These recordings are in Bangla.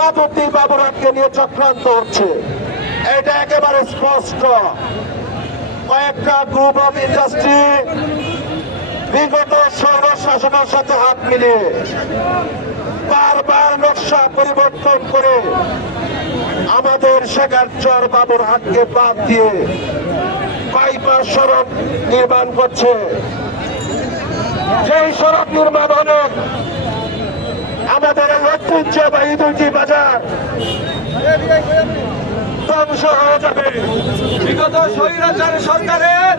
মাধবদী বাবুরাটকে নিয়ে চক্রান্ত হচ্ছে। এটা একেবারে স্পষ্ট। কয়েকটা গ্রুপ অফ ইন্ডাস্ট্রি বিগত সৌর শাসনের সাথে হাত মিলিয়ে বারবার নকশা পরিবর্তন করে আমাদের শেখারচর বাবুর হাটকে বাদ দিয়ে বাইপাস সড়ক নির্মাণ করছে। সেই সড়ক নির্মাণ হলে আমাদের ঐতিহ্যবাহী দুইটি বাজার বিগত সরকারের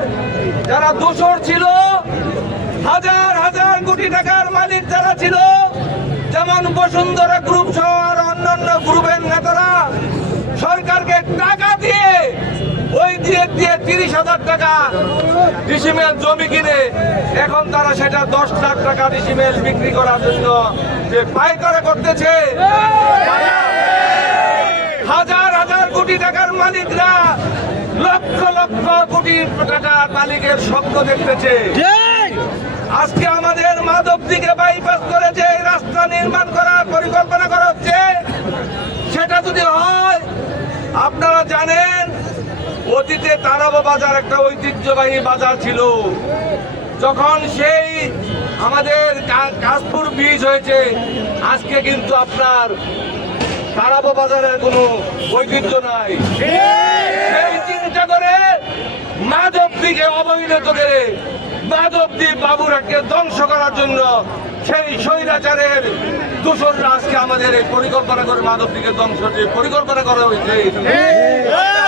যারা দোষর ছিল, হাজার হাজার কোটি টাকার মালিক যারা ছিল, যেমন বসুন্ধরা গ্রুপ সহ আর অন্যান্য গ্রুপের নেতারা, সরকারকে টাকা দিয়ে ওই দিয়ে দিয়ে তিরিশ হাজার টাকা ডিসিমেল জমি কিনে এখন তারা সেটা দশ লাখ টাকা ডিসিমেল বিক্রি করার জন্য যে পাইকারা করতেছে হাজার হাজার কোটি টাকার মালিকরা লক্ষ লক্ষ কোটি টাকার মালিকের স্বপ্ন দেখতেছে। আজকে আমাদের মাধব দিকে বাইপাস করে যে রাস্তা নির্মাণ করার পরিকল্পনা করা হচ্ছে। সেটা যদি হয় আপনারা জানেন অতীতে তারাবো বাজার একটা ঐতিহ্যবাহী বাজার ছিল। যখন সেই আমাদের কাশপুর ব্রিজ হয়েছে আজকে কিন্তু আপনার তারাবো বাজারের কোনো ঐতিহ্য নাই। সেই চিন্তা করে মাধবদীকে অবহেলিত করে মাধবদী বাবুরাটকে ধ্বংস করার জন্য সেই স্বৈরাচারের দূষণরা আজকে আমাদের এই পরিকল্পনা করে মাধবদীকে ধ্বংসের পরিকল্পনা করা হয়েছে।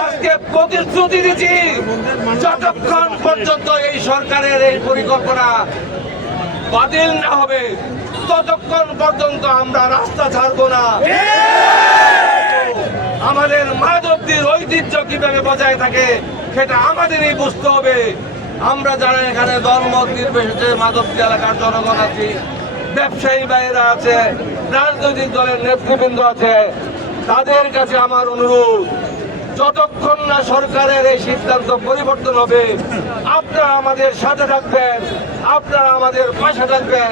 আজকে প্রতিশ্রুতি দিচ্ছি, যতক্ষণ পর্যন্ত এই সরকারের এই পরিকল্পনা বাতিল না হবে, ততক্ষণ পর্যন্ত আমরা রাস্তা ছাড়বো না। আমাদের মাধবদীর ঐতিহ্য কীভাবে বজায় থাকে, সেটা আমাদেরই বুঝতে হবে। আমরা যারা এখানে ধর্ম নির্বিশেষে মাধবদী এলাকার জনগণ আছি, ব্যবসায়ী ভাইয়েরা আছে, রাজনৈতিক দলের নেতৃবৃন্দ আছে, তাদের কাছে আমার অনুরোধ, যতক্ষণ না সরকারের এই সিদ্ধান্ত পরিবর্তন হবে, আপনারা আমাদের সাথে থাকবেন, আপনারা আমাদের পাশে থাকবেন।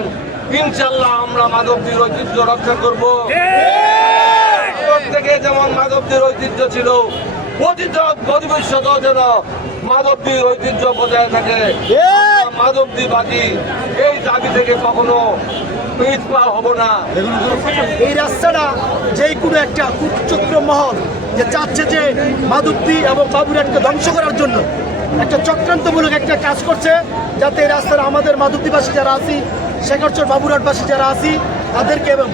ইনশাল্লাহ আমরা মাধবদীর ঐতিহ্য রক্ষা করব। যেমন মাধবদীর ঐতিহ্য ছিল। অতীত যেন মাধবদীর ঐতিহ্য বজায় থাকে। মাধবদী এই দাবি থেকে কখনো পিছপা হব না। এই রাস্তাটা যেই কোনো একটা কুচক্র মহল যে চাচ্ছে যে মাধবদী এবং বাবুরাটকে ধ্বংস করার জন্য একটা চক্রান্তমূলক একটা কাজ করছে যাতে এই রাস্তাটা আমাদের মাধবদীবাসী যারা আছি শেখরচর বাবুরাটবাসী যারা আছি তাদেরকে এবং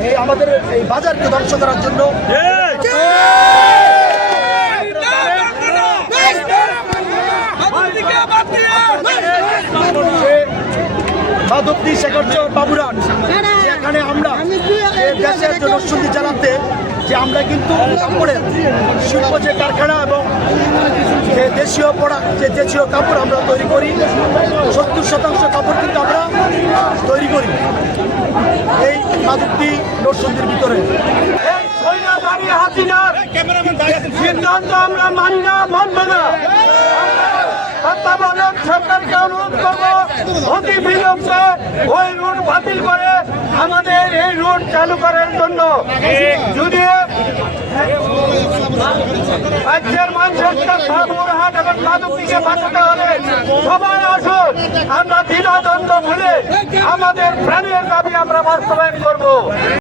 এই- আমাদের এই বাজারকে ধ্বংস করার জন্য। মাধবদী শেখর বাবুরান যে এখানে আমরা দেশের জন্য চালাতে যে আমরা কিন্তু কাপড়ের শিল্প যে কারখানা এবং যে দেশীয় পড়া যে দেশীয় কাপড় আমরা তৈরি করি সত্তর শতাংশ কাপড় কিন্তু আমরা তৈরি করি। এই মাধবদী নরসন্দির ভিতরে। সিদ্ধান্ত আমরা মানি না মানব না। তত্ত্বাবধায়ক সরকারকে অনুরোধ করব অতি বিলম্বে ওই রুট বাতিল করে আমাদের এই রুট চালু করার জন্য। যদি রাজ্যের মানুষের সাবুরহাট এবং মাধবীকে বাঁচাতে হবে সবাই আসুন, আমরা দ্বিধাদ্বন্দ্ব ভুলে আমাদের প্রাণের দাবি আমরা বাস্তবায়ন করব।